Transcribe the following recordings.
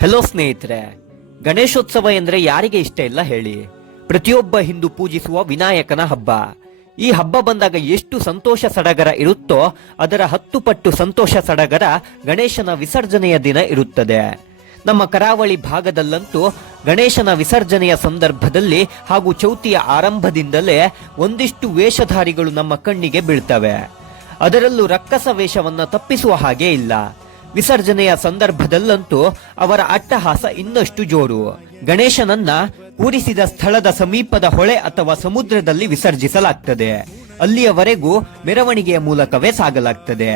Hello ಸ್ನೇಹಿತರೆ, ಗಣೇಶೋತ್ಸವ ಎಂದರೆ ಯಾರಿಗೆ ಇಷ್ಟ ಇಲ್ಲ ಹೇಳಿ. ಪ್ರತಿಯೊಬ್ಬ ಹಿಂದೂ ಪೂಜಿಸುವ ವಿನಾಯಕನ ಹಬ್ಬ. ಈ ಹಬ್ಬ ಬಂದಾಗ ಎಷ್ಟು ಸಂತೋಷ ಸಡಗರ ಇರುತ್ತೋ, ಅದರ ಹತ್ತು ಪಟ್ಟು ಸಂತೋಷ ಸಡಗರ ಗಣೇಶನ ವಿಸರ್ಜನೆಯ ದಿನ ಇರುತ್ತದೆ. ನಮ್ಮ ಕರಾವಳಿ ಭಾಗದಲ್ಲಂತೂ ಗಣೇಶನ ವಿಸರ್ಜನೆಯ ಸಂದರ್ಭದಲ್ಲಿ ಹಾಗೂ ಚೌತಿಯ ಆರಂಭದಿಂದಲೇ ಒಂದಿಷ್ಟು ವೇಷಧಾರಿಗಳು ನಮ್ಮ ಕಣ್ಣಿಗೆ ಬೀಳ್ತವೆ. ಅದರಲ್ಲೂ ರಕ್ಕಸ ವೇಷವನ್ನು ತಪ್ಪಿಸುವ ಹಾಗೆ ಇಲ್ಲ. ವಿಸರ್ಜನೆಯ ಸಂದರ್ಭದಲ್ಲಂತೂ ಅವರ ಅಟ್ಟಹಾಸ ಇನ್ನಷ್ಟು ಜೋರು. ಗಣೇಶನನ್ನ ಕೂರಿಸಿದ ಸ್ಥಳದ ಸಮೀಪದ ಹೊಳೆ ಅಥವಾ ಸಮುದ್ರದಲ್ಲಿ ವಿಸರ್ಜಿಸಲಾಗ್ತದೆ. ಅಲ್ಲಿಯವರೆಗೂ ಮೆರವಣಿಗೆಯ ಮೂಲಕವೇ ಸಾಗಲಾಗ್ತದೆ.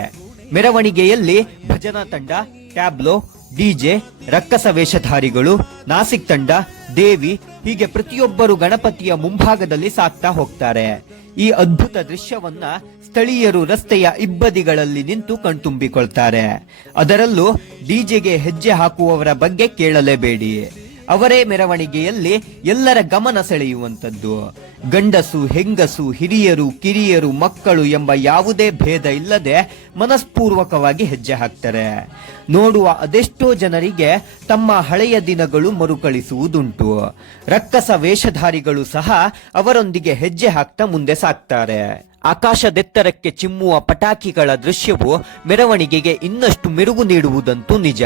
ಮೆರವಣಿಗೆಯಲ್ಲಿ ಭಜನಾ ತಂಡ, ಟ್ಯಾಬ್ಲೋ ಡಿಜೆ ರಕ್ಕಸ ವೇಷಧಾರಿಗಳು, ನಾಸಿಕ್ ತಂಡ, ದೇವಿ ಹೀಗೆ ಪ್ರತಿಯೊಬ್ಬರು ಗಣಪತಿಯ ಮುಂಭಾಗದಲ್ಲಿ ಸಾಕ್ತಾ ಹೋಗ್ತಾರೆ. ಈ ಅದ್ಭುತ ದೃಶ್ಯವನ್ನ ಸ್ಥಳೀಯರು ರಸ್ತೆಯ ಇಬ್ಬದಿಗಳಲ್ಲಿ ನಿಂತು ಕಣ್ತುಂಬಿಕೊಳ್ತಾರೆ. ಅದರಲ್ಲೂ ಡಿಜೆಗೆ ಹೆಜ್ಜೆ ಹಾಕುವವರ ಬಗ್ಗೆ ಕೇಳಲೇಬೇಡಿ. ಅವರೇ ಮೆರವಣಿಗೆಯಲ್ಲಿ ಎಲ್ಲರ ಗಮನ ಸೆಳೆಯುವಂತದ್ದು ಗಂಡಸು, ಹೆಂಗಸು, ಹಿರಿಯರು, ಕಿರಿಯರು, ಮಕ್ಕಳು ಎಂಬ ಯಾವುದೇ ಭೇದ ಇಲ್ಲದೆ ಮನಸ್ಪೂರ್ವಕವಾಗಿ ಹೆಜ್ಜೆ ಹಾಕ್ತಾರೆ. ನೋಡುವ ಅದೆಷ್ಟೋ ಜನರಿಗೆ ತಮ್ಮ ಹಳೆಯ ದಿನಗಳು ಮರುಕಳಿಸುವುದುಂಟು. ರಕ್ಕಸ ವೇಷಧಾರಿಗಳು ಸಹ ಅವರೊಂದಿಗೆ ಹೆಜ್ಜೆ ಹಾಕ್ತಾ ಮುಂದೆ ಸಾಕ್ತಾರೆ. ಆಕಾಶದೆತ್ತರಕ್ಕೆ ಚಿಮ್ಮುವ ಪಟಾಕಿಗಳ ದೃಶ್ಯವು ಮೆರವಣಿಗೆಗೆ ಇನ್ನಷ್ಟು ಮೆರುಗು ನೀಡುವುದಂತೂ ನಿಜ.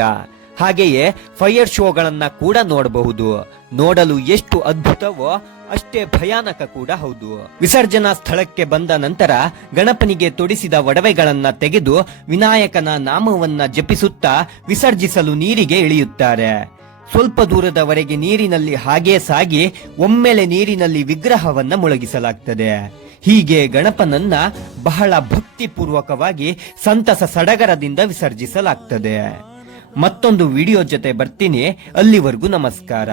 ಹಾಗೆಯೇ ಫೈರ್ ಶೋಗಳನ್ನ ಕೂಡ ನೋಡಬಹುದು. ನೋಡಲು ಎಷ್ಟು ಅದ್ಭುತವೋ ಅಷ್ಟೇ ಭಯಾನಕ ಕೂಡ ಹೌದು. ವಿಸರ್ಜನಾ ಸ್ಥಳಕ್ಕೆ ಬಂದ ನಂತರ ಗಣಪನಿಗೆ ತೊಡಿಸಿದ ಒಡವೆಗಳನ್ನ ತೆಗೆದು ವಿನಾಯಕನ ನಾಮವನ್ನ ಜಪಿಸುತ್ತಾ ವಿಸರ್ಜಿಸಲು ನೀರಿಗೆ ಇಳಿಯುತ್ತಾರೆ. ಸ್ವಲ್ಪ ದೂರದವರೆಗೆ ನೀರಿನಲ್ಲಿ ಹಾಗೇ ಸಾಗಿ ಒಮ್ಮೆಲೆ ನೀರಿನಲ್ಲಿ ವಿಗ್ರಹವನ್ನ ಮುಳುಗಿಸಲಾಗ್ತದೆ. ಹೀಗೆ ಗಣಪನನ್ನ ಬಹಳ ಭಕ್ತಿಪೂರ್ವಕವಾಗಿ ಸಂತಸ ಸಡಗರದಿಂದ ವಿಸರ್ಜಿಸಲಾಗ್ತದೆ. ಮತ್ತೊಂದು ವಿಡಿಯೋ ಜೊತೆ ಬರ್ತೀನಿ. ಅಲ್ಲಿವರೆಗೂ ನಮಸ್ಕಾರ.